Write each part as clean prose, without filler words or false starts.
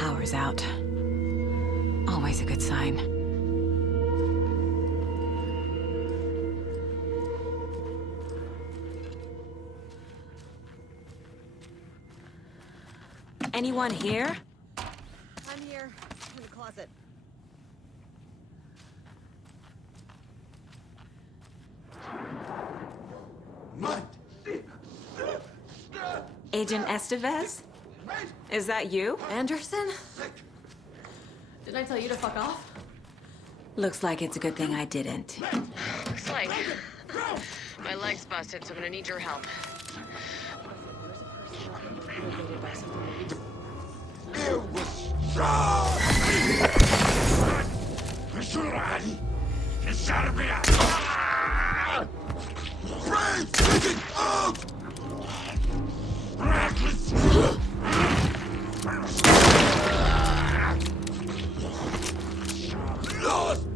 power's out. Always a good sign. Anyone here? I'm here, in the closet. Agent Estevez? Is that you? Anderson? Did I tell you to fuck off? Looks like it's a good thing I didn't. Looks like my leg's busted, so I'm gonna need your help. It was strong! It's out of me! Brains taking out! Reckless! Lost!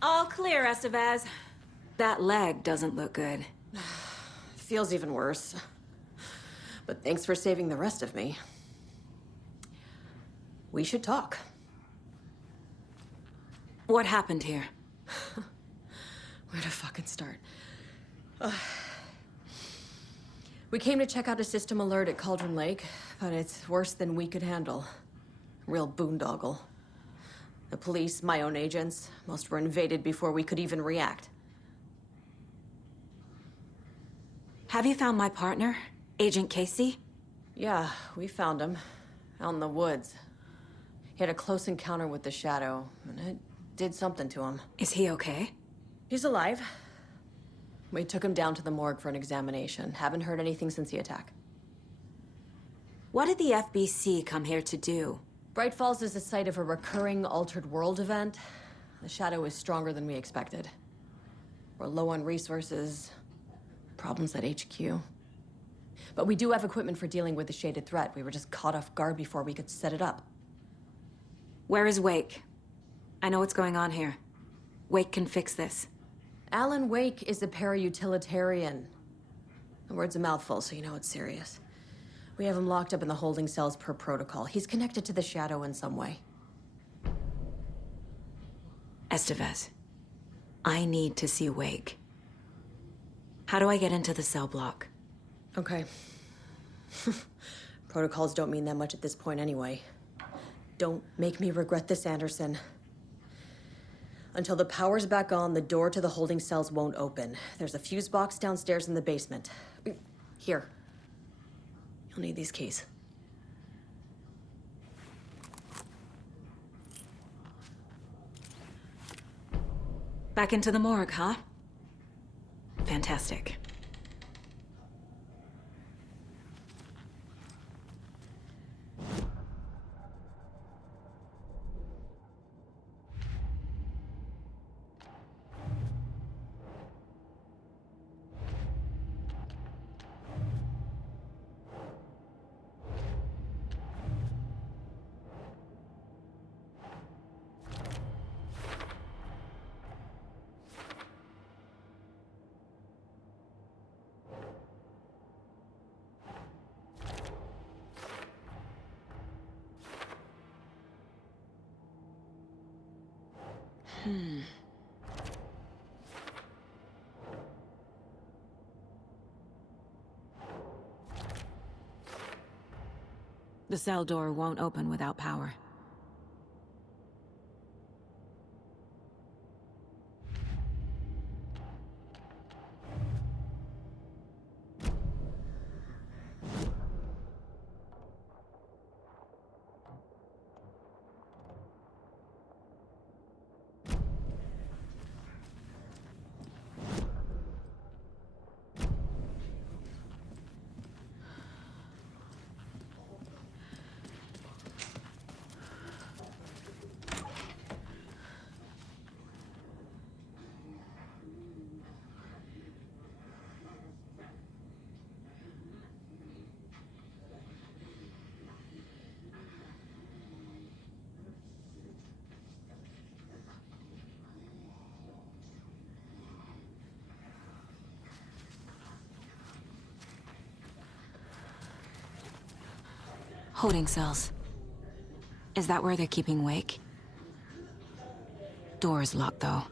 All clear, Estevez. That leg doesn't look good. Feels even worse. But thanks for saving the rest of me. We should talk. What happened here? Where to fucking start? We came to check out a system alert at Cauldron Lake, but it's worse than we could handle. Real boondoggle. The police, my own agents, most were invaded before we could even react. Have you found my partner, Agent Casey? Yeah, we found him. Out in the woods. He had a close encounter with the Shadow, and it did something to him. Is he okay? He's alive. We took him down to the morgue for an examination. Haven't heard anything since the attack. What did the FBC come here to do? Bright Falls is the site of a recurring altered world event. The Shadow is stronger than we expected. We're low on resources, problems at HQ. But we do have equipment for dealing with the shaded threat. We were just caught off guard before we could set it up. Where is Wake? I know what's going on here. Wake can fix this. Alan Wake is a para-utilitarian. The word's a mouthful, so you know it's serious. We have him locked up in the holding cells per protocol. He's connected to the Shadow in some way. Estevez, I need to see Wake. How do I get into the cell block? Okay. Protocols don't mean that much at this point anyway. Don't make me regret this, Anderson. Until the power's back on, the door to the holding cells won't open. There's a fuse box downstairs in the basement. Here. You'll need these keys. Back into the morgue, huh? Fantastic. The cell door won't open without power. Holding cells. Is that where they're keeping Wake? Door's locked, though.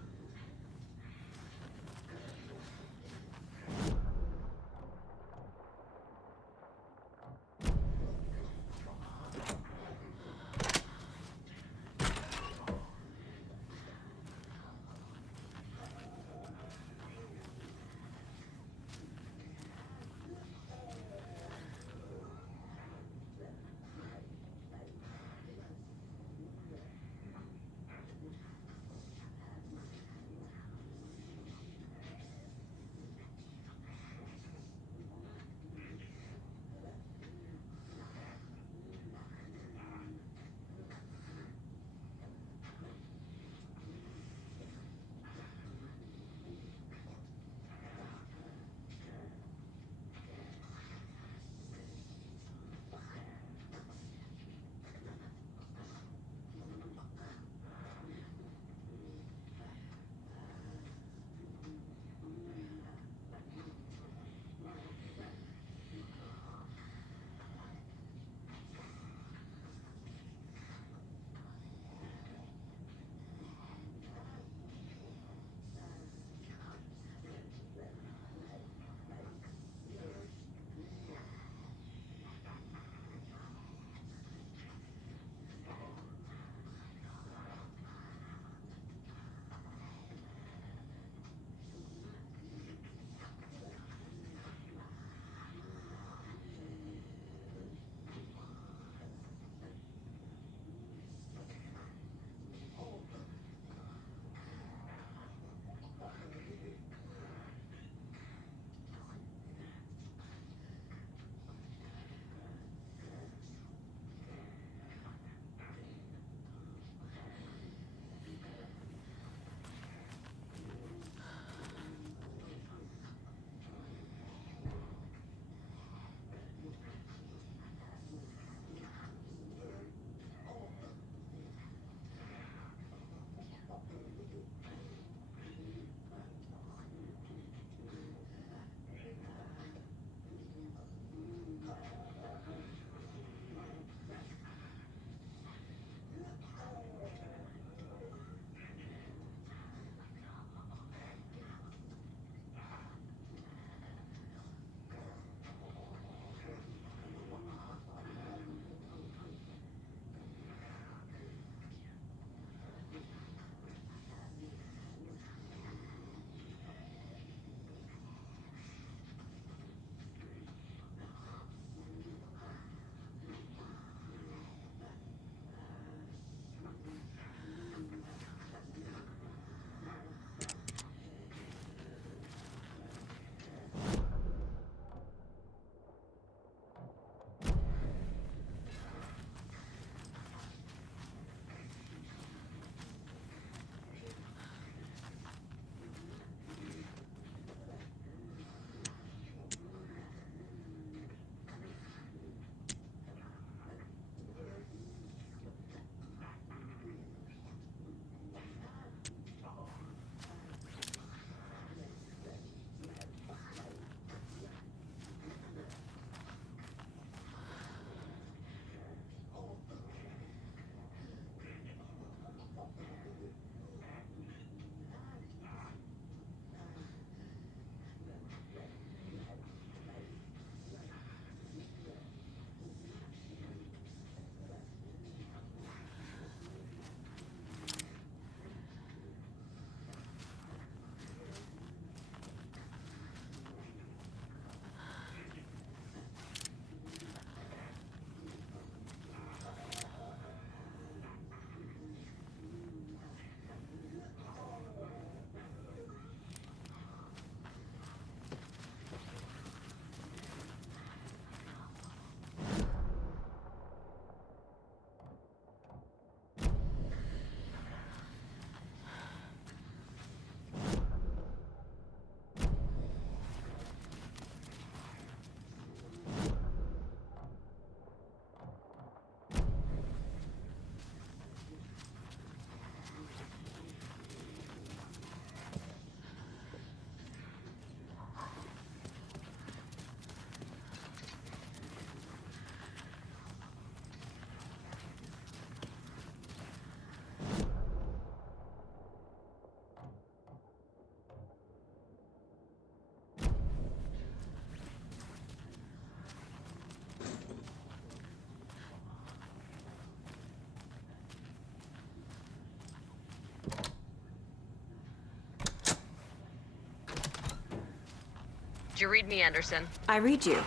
you read me, Anderson? I read you.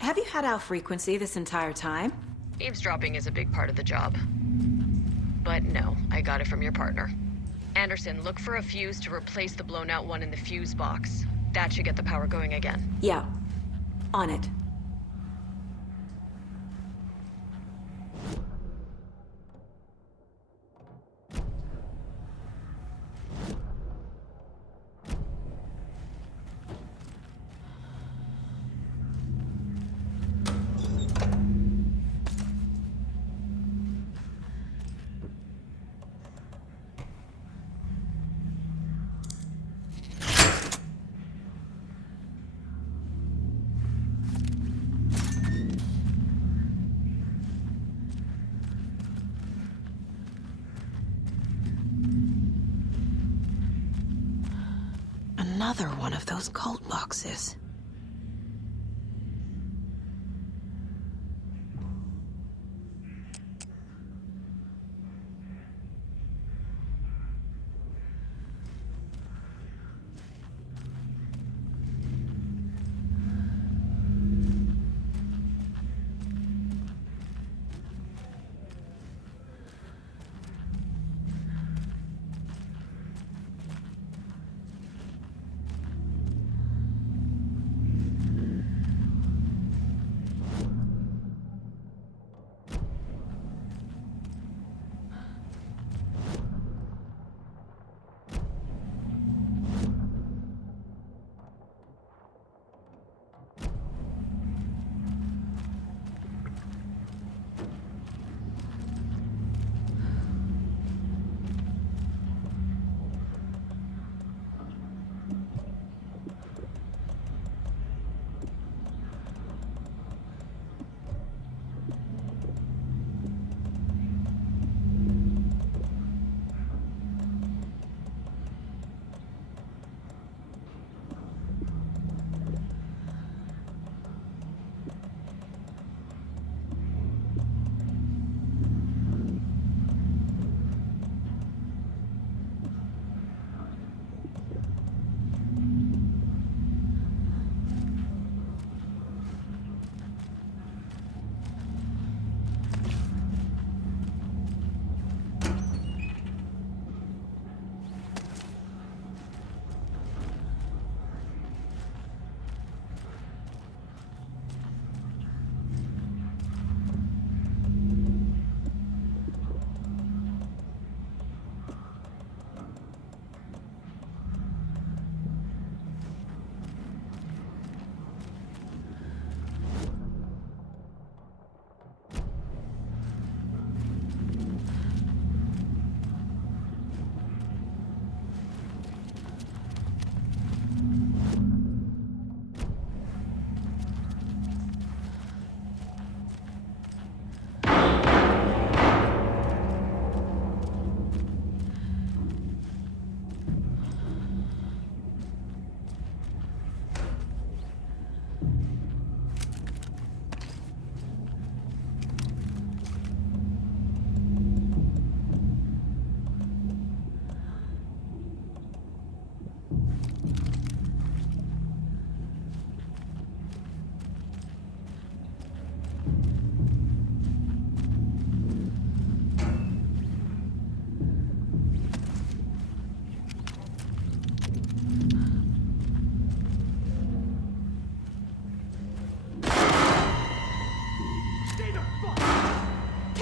Have you had our frequency this entire time? Eavesdropping is a big part of the job. But no, I got it from your partner. Anderson, look for a fuse to replace the blown out one in the fuse box. That should get the power going again. Yeah. On it. Another one of those cult boxes.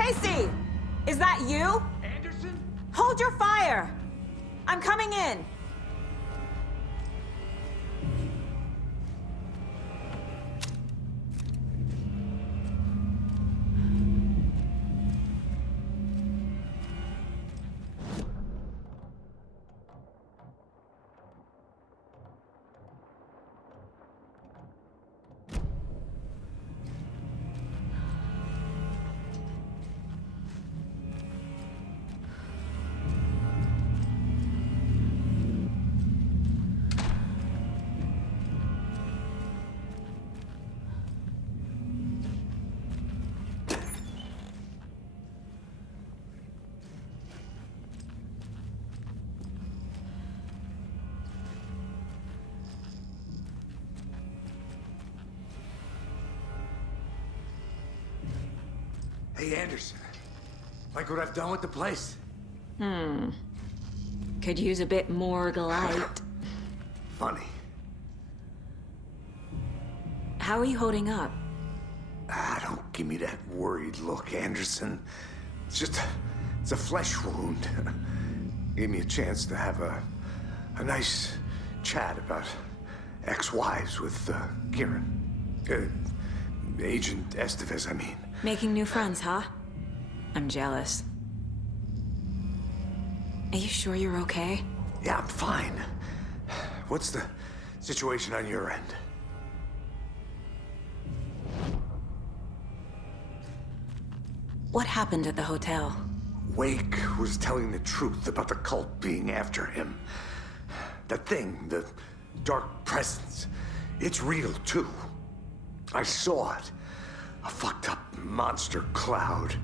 Casey! Is that you? Anderson? Hold your fire! I'm coming in! Hey, Anderson. Like what I've done with the place? Could use a bit more light. Funny. How are you holding up? Don't give me that worried look, Anderson. It's a flesh wound. Gave me a chance to have a nice chat about ex-wives with Kieran. Agent Estevez, I mean. Making new friends, huh? I'm jealous. Are you sure you're okay? Yeah, I'm fine. What's the situation on your end? What happened at the hotel? Wake was telling the truth about the cult being after him. That thing, the dark presence, it's real too. I saw it. A fucked up monster cloud.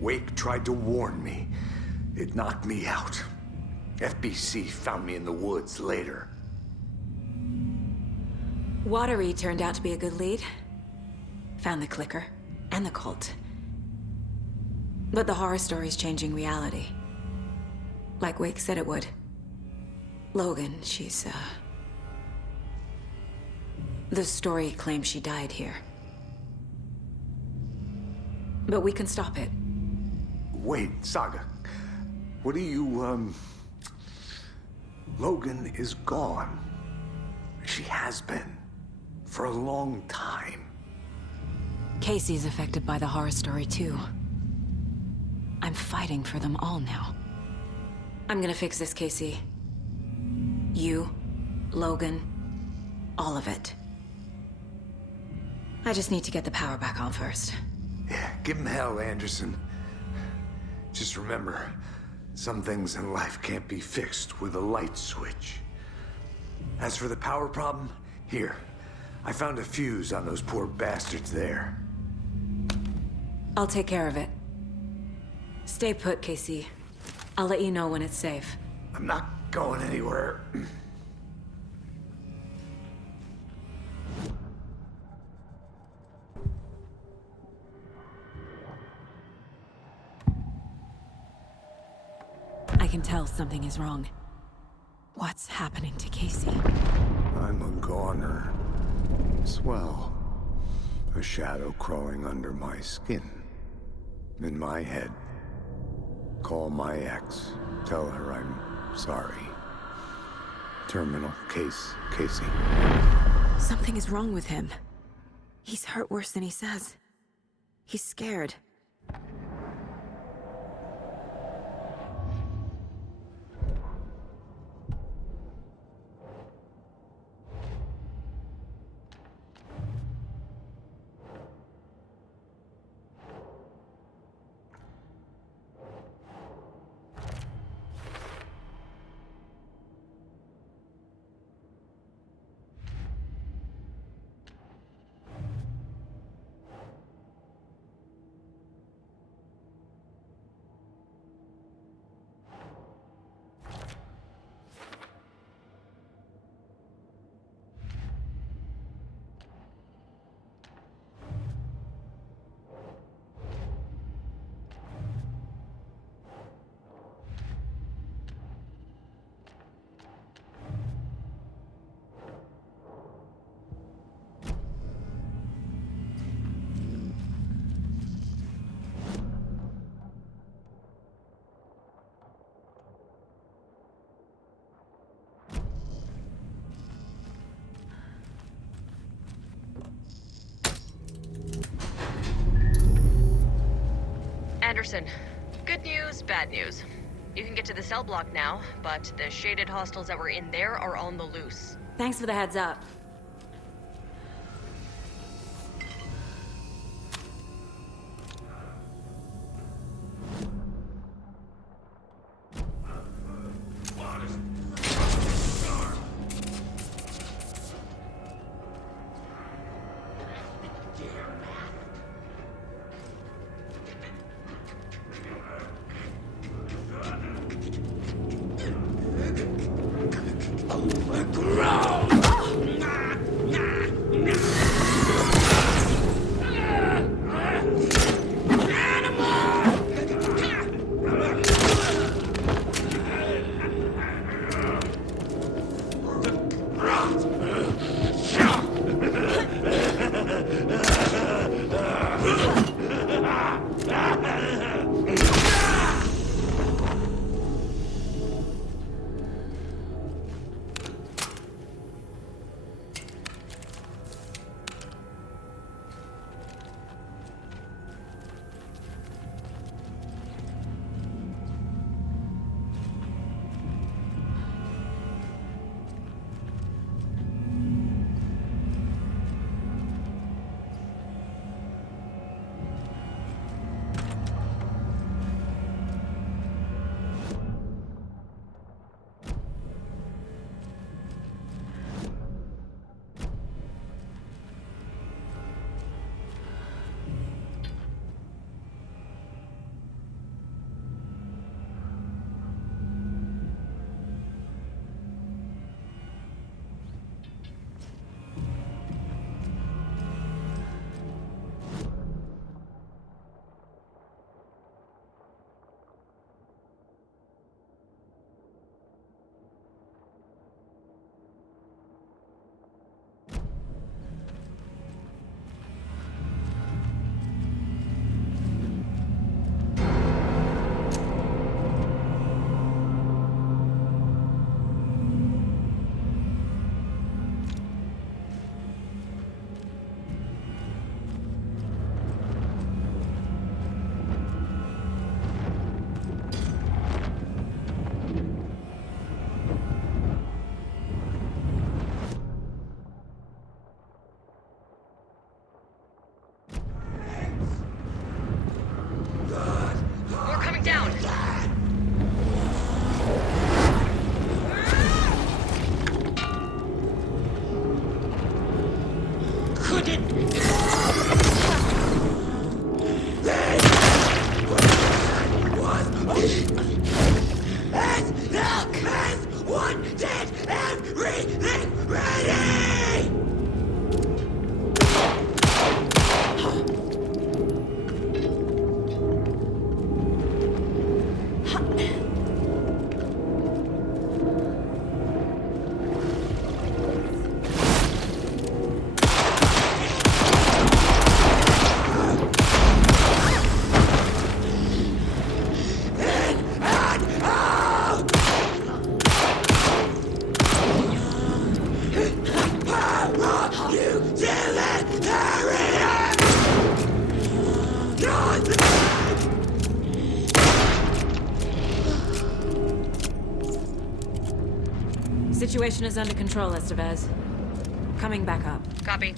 Wake tried to warn me. It knocked me out. FBC found me in the woods later. Watery turned out to be a good lead. Found the clicker and the cult. But the horror story's changing reality. Like Wake said it would. Logan, she's, the story claims she died here. But we can stop it. Wait, Saga. What do you, Logan is gone. She has been. For a long time. Casey's affected by the horror story, too. I'm fighting for them all now. I'm gonna fix this, Casey. You, Logan, all of it. I just need to get the power back on first. Yeah, give him hell, Anderson. Just remember, some things in life can't be fixed with a light switch. As for the power problem, here. I found a fuse on those poor bastards there. I'll take care of it. Stay put, Casey. I'll let you know when it's safe. I'm not going anywhere. I can tell something is wrong. What's happening to Casey? I'm a goner. Swell. A shadow crawling under my skin. In my head. Call my ex. Tell her I'm sorry. Terminal case, Casey. Something is wrong with him. He's hurt worse than he says. He's scared. Anderson, good news, bad news. You can get to the cell block now, but the shaded hostiles that were in there are on the loose. Thanks for the heads up. Situation is under control, Estevez. Coming back up. Copy.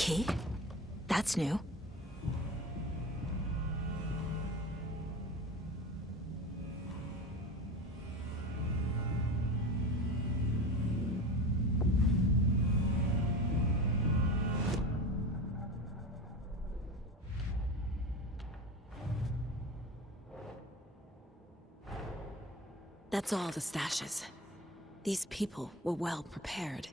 key? That's new. That's all the stashes. These people were well prepared.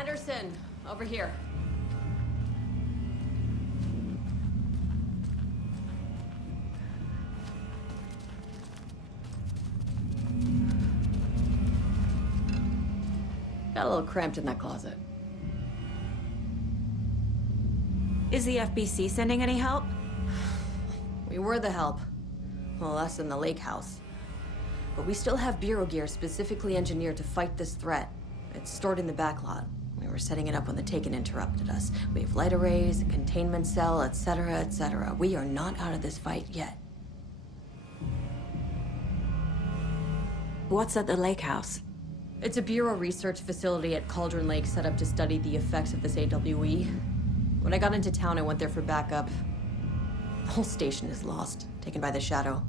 Anderson, over here. Got a little cramped in that closet. Is the FBC sending any help? We were the help. Well, us in the lake house. But we still have bureau gear specifically engineered to fight this threat. It's stored in the back lot. We were setting it up when the Taken interrupted us. We have light arrays, a containment cell, etc., etc. We are not out of this fight yet. What's at the lake house? It's a bureau research facility at Cauldron Lake set up to study the effects of this AWE. When I got into town, I went there for backup. The whole station is lost, taken by the Shadow.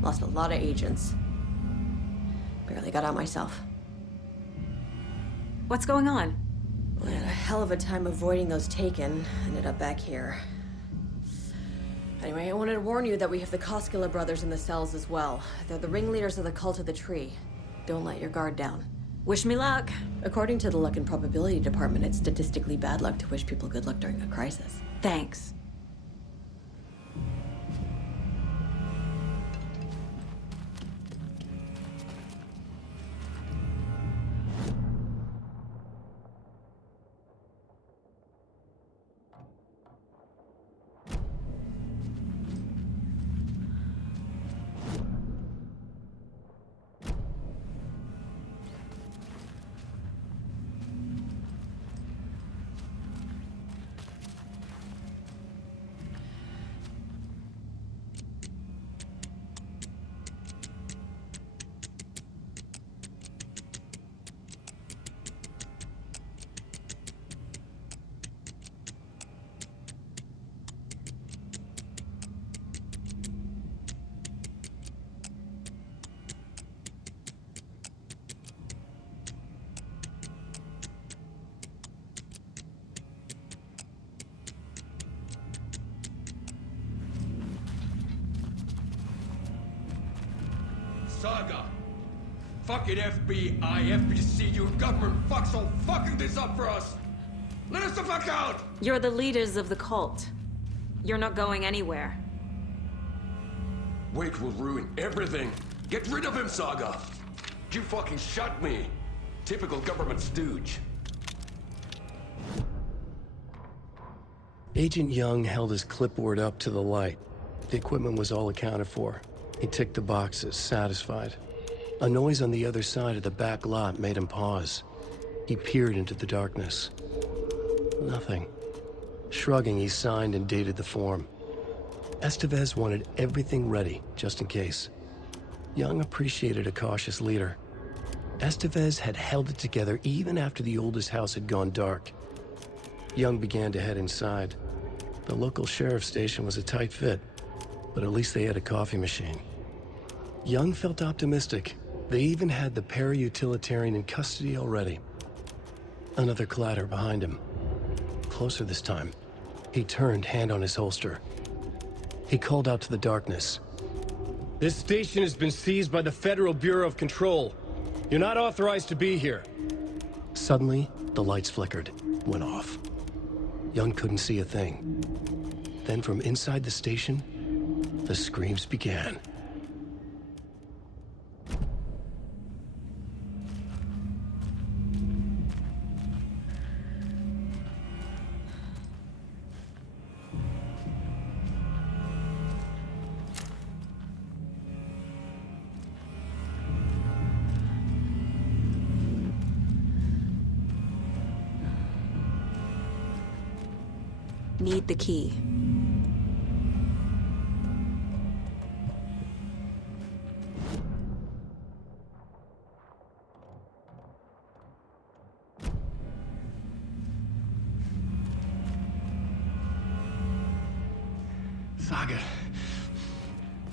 Lost a lot of agents. Barely got out myself. What's going on? I had a hell of a time avoiding those Taken. Ended up back here. Anyway, I wanted to warn you that we have the Koskela brothers in the cells as well. They're the ringleaders of the Cult of the Tree. Don't let your guard down. Wish me luck. According to the Luck and Probability Department, it's statistically bad luck to wish people good luck during a crisis. Thanks. Saga! Fucking FBI, FBC, you government fucks all fucking this up for us! Let us the fuck out! You're the leaders of the cult. You're not going anywhere. Wake will ruin everything. Get rid of him, Saga! You fucking shot me. Typical government stooge. Agent Young held his clipboard up to the light. The equipment was all accounted for. He ticked the boxes, satisfied. A noise on the other side of the back lot made him pause. He peered into the darkness. Nothing. Shrugging, he signed and dated the form. Estevez wanted everything ready, just in case. Young appreciated a cautious leader. Estevez had held it together even after the oldest house had gone dark. Young began to head inside. The local sheriff's station was a tight fit, but at least they had a coffee machine. Young felt optimistic. They even had the para-utilitarian in custody already. Another clatter behind him. Closer this time. He turned, hand on his holster. He called out to the darkness. This station has been seized by the Federal Bureau of Control. You're not authorized to be here. Suddenly, the lights flickered, went off. Young couldn't see a thing. Then from inside the station, the screams began. Need the key. Saga,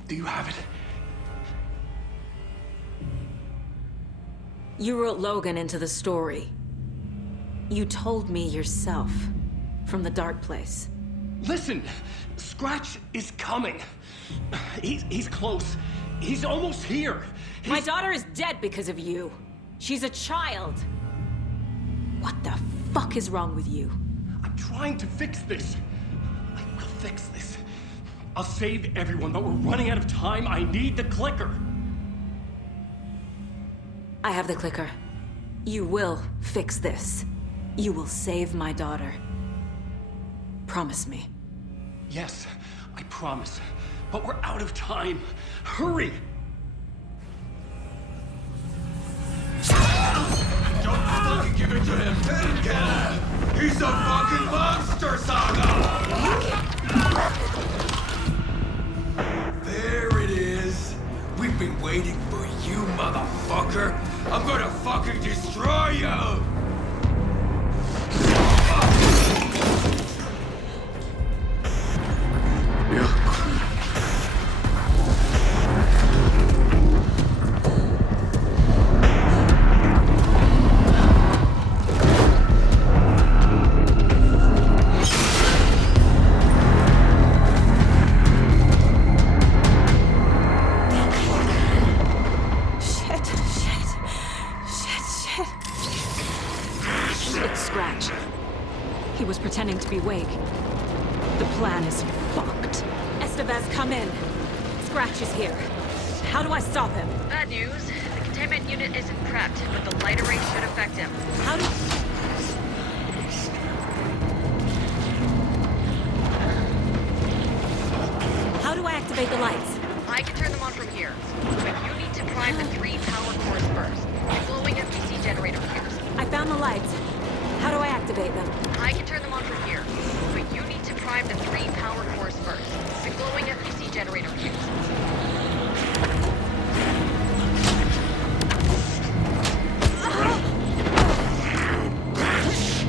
do you have it? You wrote Logan into the story. You told me yourself. From the dark place. Listen, Scratch is coming. He's close. He's almost here. My daughter is dead because of you. She's a child. What the fuck is wrong with you? I'm trying to fix this. I will fix this. I'll save everyone, but we're running out of time. I need the clicker. I have the clicker. You will fix this. You will save my daughter. Promise me. Yes, I promise. But we're out of time. Hurry! Don't fucking give it to him! Get him! He's a fucking monster, Saga! There it is! We've been waiting for you, motherfucker! I'm gonna fucking destroy you! Scratch. He was pretending to be Wake. The plan is fucked. Estevez, come in. Scratch is here. How do I stop him? Bad news. The containment unit isn't prepped, but the light array should affect him. How do I activate the lights? I can turn them on from here. But you need to prime the 3 power cores first. The glowing FPC generator appears. I found the lights. How do I activate them? I can turn them on from here. But you need to prime the 3 power cores first. The glowing FPC generator appears.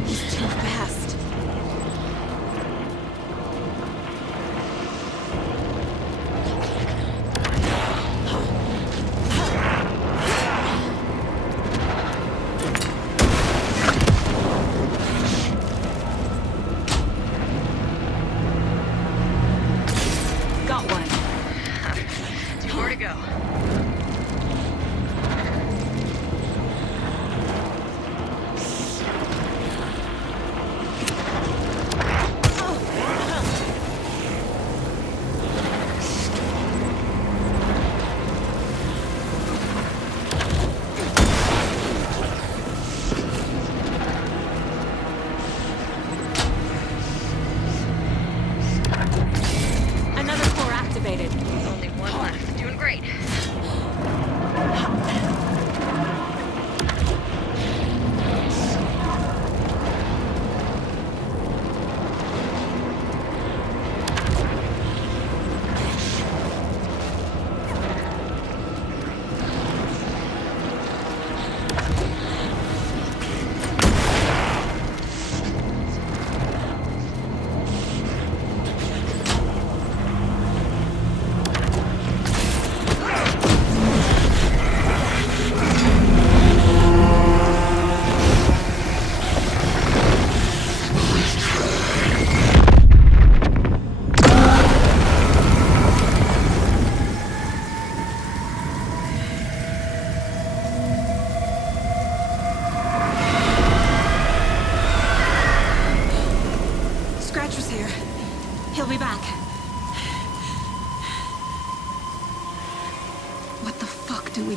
He's too fast.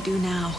do now?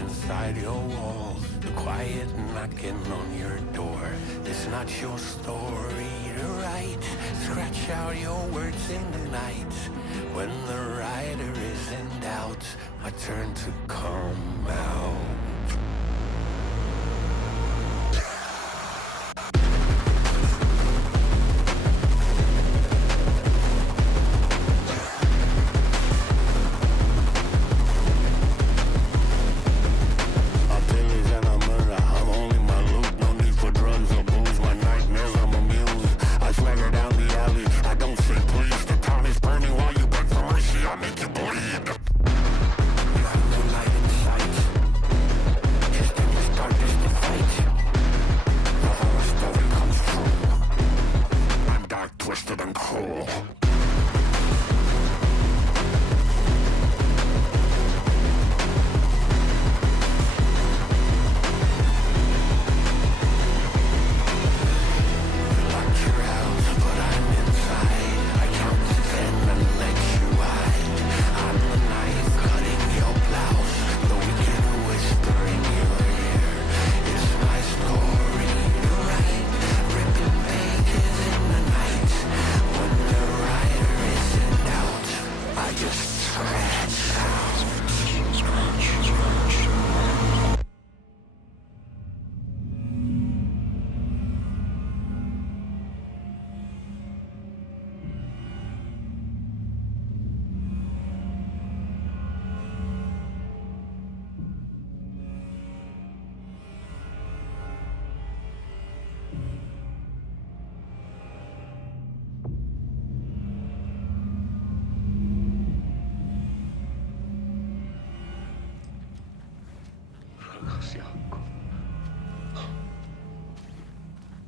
Inside your walls, the quiet knocking on your door. It's not your story to write. Scratch out your words in the night. When the writer is in doubt, I turn to come out.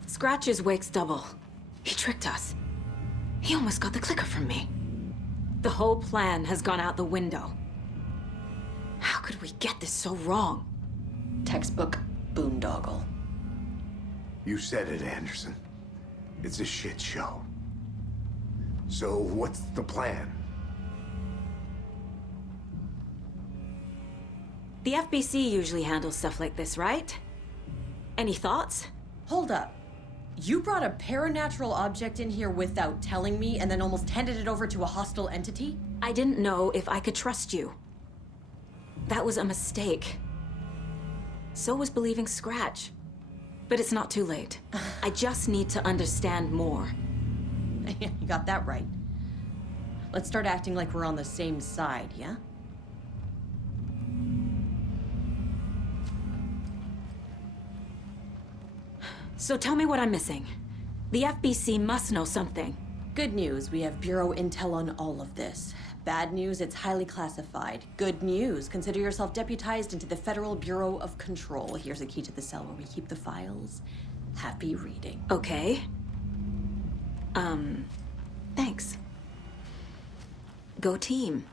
Scratch's wake's double. He tricked us. He almost got the clicker from me. The whole plan has gone out the window. How could we get this so wrong? Textbook boondoggle. You said it, Anderson. It's a shit show. So what's the plan? The FBC usually handles stuff like this, right? Any thoughts? Hold up. You brought a paranatural object in here without telling me and then almost handed it over to a hostile entity? I didn't know if I could trust you. That was a mistake. So was believing Scratch. But it's not too late. I just need to understand more. You got that right. Let's start acting like we're on the same side, yeah? So tell me what I'm missing. The FBC must know something. Good news, we have Bureau intel on all of this. Bad news, it's highly classified. Good news, consider yourself deputized into the Federal Bureau of Control. Here's a key to the cell where we keep the files. Happy reading. Okay. Thanks. Go team.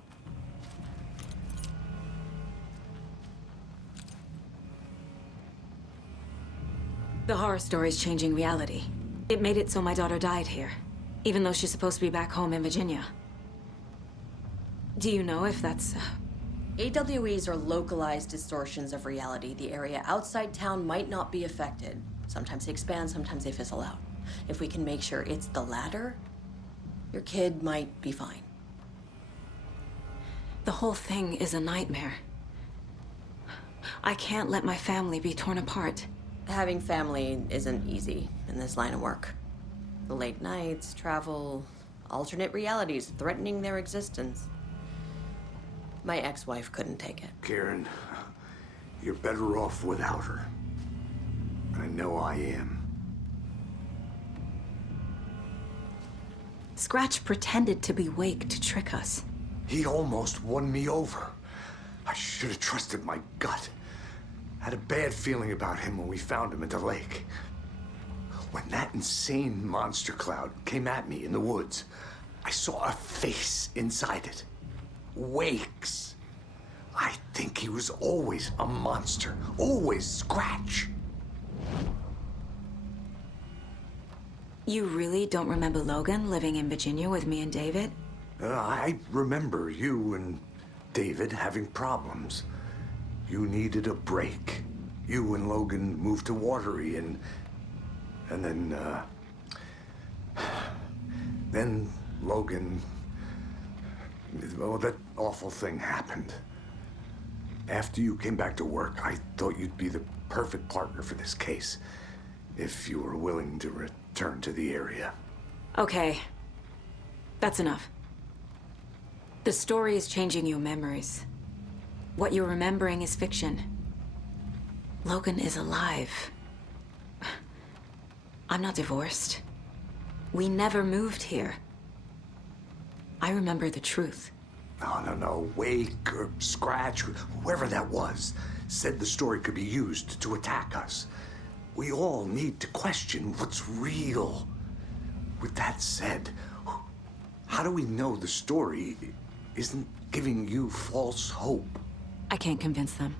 The horror story's changing reality. It made it so my daughter died here, even though she's supposed to be back home in Virginia. Do you know if that's... AWEs are localized distortions of reality. The area outside town might not be affected. Sometimes they expand, sometimes they fizzle out. If we can make sure it's the latter, your kid might be fine. The whole thing is a nightmare. I can't let my family be torn apart. Having family isn't easy in this line of work. The late nights, travel, alternate realities threatening their existence. My ex-wife couldn't take it. Karen, you're better off without her. I know I am. Scratch pretended to be Wake to trick us. He almost won me over. I should have trusted my gut. I had a bad feeling about him when we found him at the lake. When that insane monster cloud came at me in the woods, I saw a face inside it. Wake's. I think he was always a monster. Always Scratch. You really don't remember Logan living in Virginia with me and David? I remember you and David having problems. You needed a break. You and Logan moved to Watery and then Logan, well, that awful thing happened. After you came back to work, I thought you'd be the perfect partner for this case, if you were willing to return to the area. Okay. That's enough. The story is changing your memories. What you're remembering is fiction. Logan is alive. I'm not divorced. We never moved here. I remember the truth. No. Wake or Scratch, whoever that was, said the story could be used to attack us. We all need to question what's real. With that said, how do we know the story isn't giving you false hope? I can't convince them.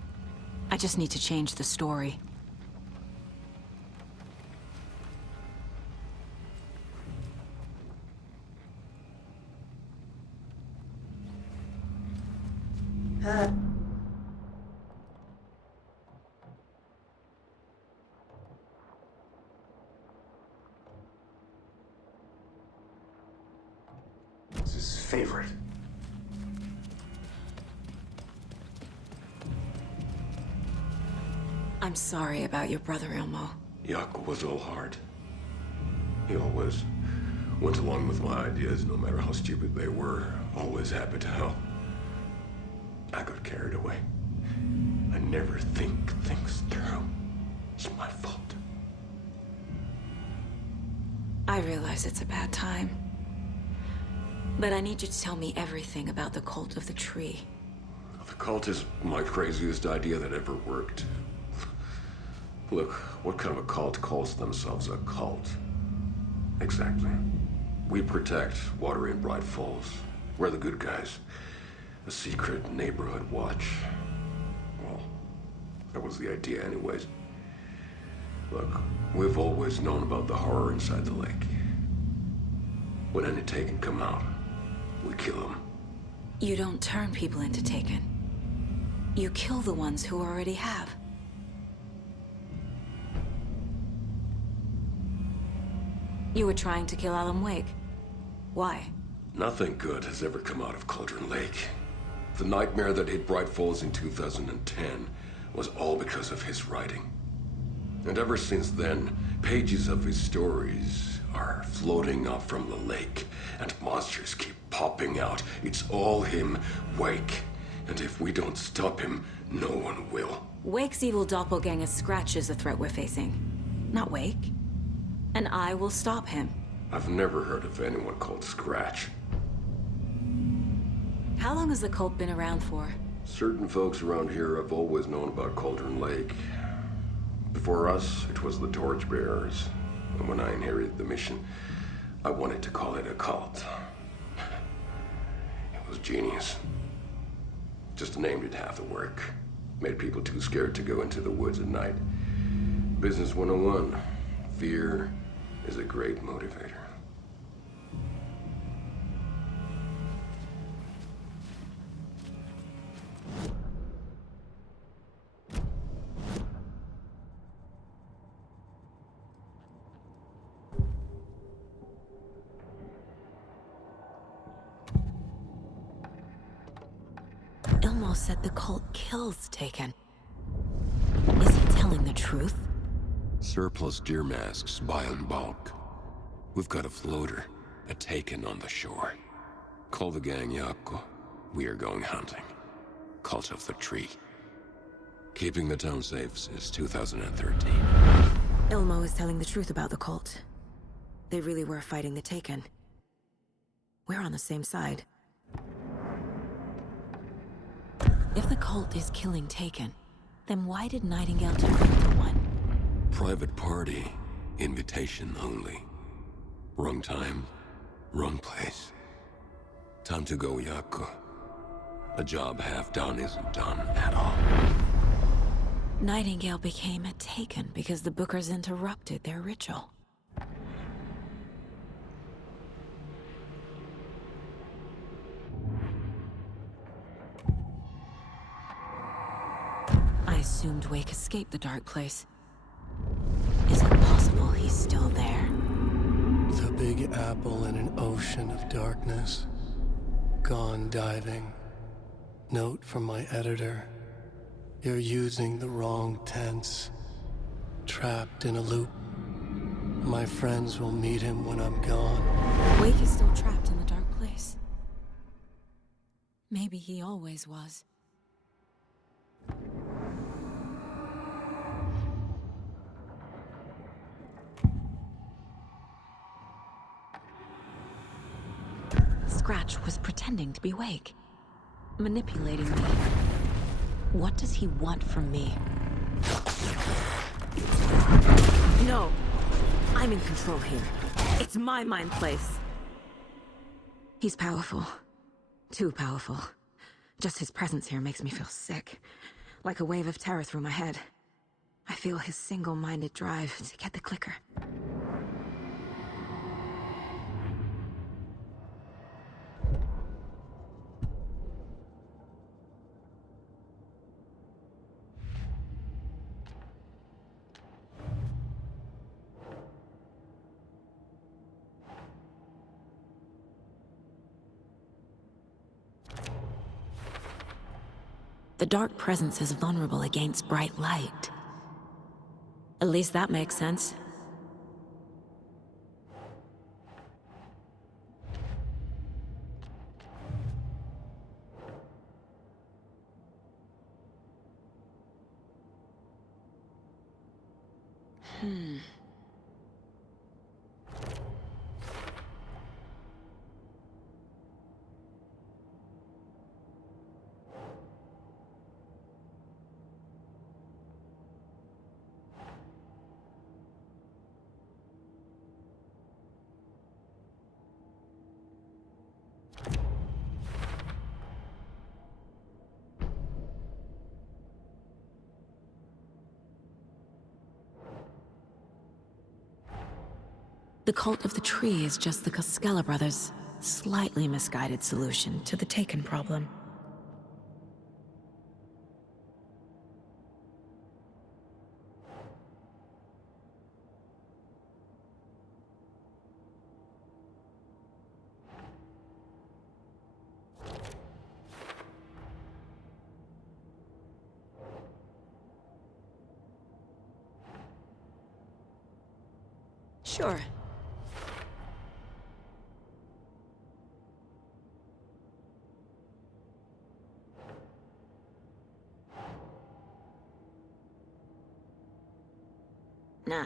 I just need to change the story. It's his favorite. I'm sorry about your brother, Elmo. Yuck was all hard. He always went along with my ideas, no matter how stupid they were. Always happy to help. I got carried away. I never think things through. It's my fault. I realize it's a bad time. But I need you to tell me everything about the Cult of the Tree. The cult is my craziest idea that ever worked. Look, what kind of a cult calls themselves a cult? Exactly. We protect Watery and Bright Falls. We're the good guys. A secret neighborhood watch. Well, that was the idea anyways. Look, we've always known about the horror inside the lake. When any Taken come out, we kill them. You don't turn people into Taken. You kill the ones who already have. You were trying to kill Alan Wake. Why? Nothing good has ever come out of Cauldron Lake. The nightmare that hit Bright Falls in 2010 was all because of his writing. And ever since then, pages of his stories are floating up from the lake, and monsters keep popping out. It's all him, Wake. And if we don't stop him, no one will. Wake's evil doppelganger Scratch is the threat we're facing, not Wake. And I will stop him. I've never heard of anyone called Scratch. How long has the cult been around for? Certain folks around here have always known about Cauldron Lake. Before us, it was the Torchbearers. And when I inherited the mission, I wanted to call it a cult. It was genius. Just named it half the work. Made people too scared to go into the woods at night. Business 101. Fear is a great motivator. Elmo said the cult kills Taken. Is he telling the truth? Surplus deer masks buy in bulk. We've got a floater, a Taken on the shore. Call the gang Yako. We are going hunting. Cult of the Tree. Keeping the town safe since 2013. Elmo is telling the truth about the cult. They really were fighting the Taken. We're on the same side. If the cult is killing Taken, then why did Nightingale turn into one? Private party. Invitation only. Wrong time, wrong place. Time to go, Yako. A job half done isn't done at all. Nightingale became a Taken because the Bookers interrupted their ritual. I assumed Wake escaped the dark place. Is it possible he's still there? The Big Apple in an ocean of darkness. Gone diving. Note from my editor. You're using the wrong tense. Trapped in a loop. My friends will meet him when I'm gone. Wake is still trapped in the dark place. Maybe he always was. Scratch was pretending to be Wake. Manipulating me. What does he want from me? No! I'm in control here. It's my mind place. He's powerful. Too powerful. Just his presence here makes me feel sick. Like a wave of terror through my head. I feel his single-minded drive to get the clicker. The dark presence is vulnerable against bright light. At least that makes sense. The Cult of the Tree is just the Costello brothers' slightly misguided solution to the Taken problem. Sure. Nah.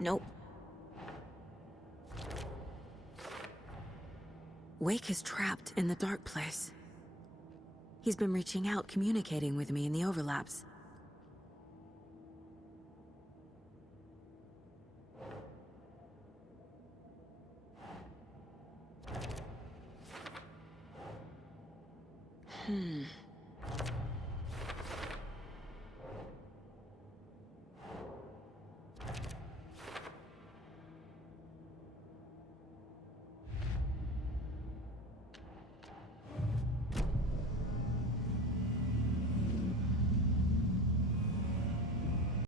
Nope. Wake is trapped in the dark place. He's been reaching out, communicating with me in the overlaps. Hmm.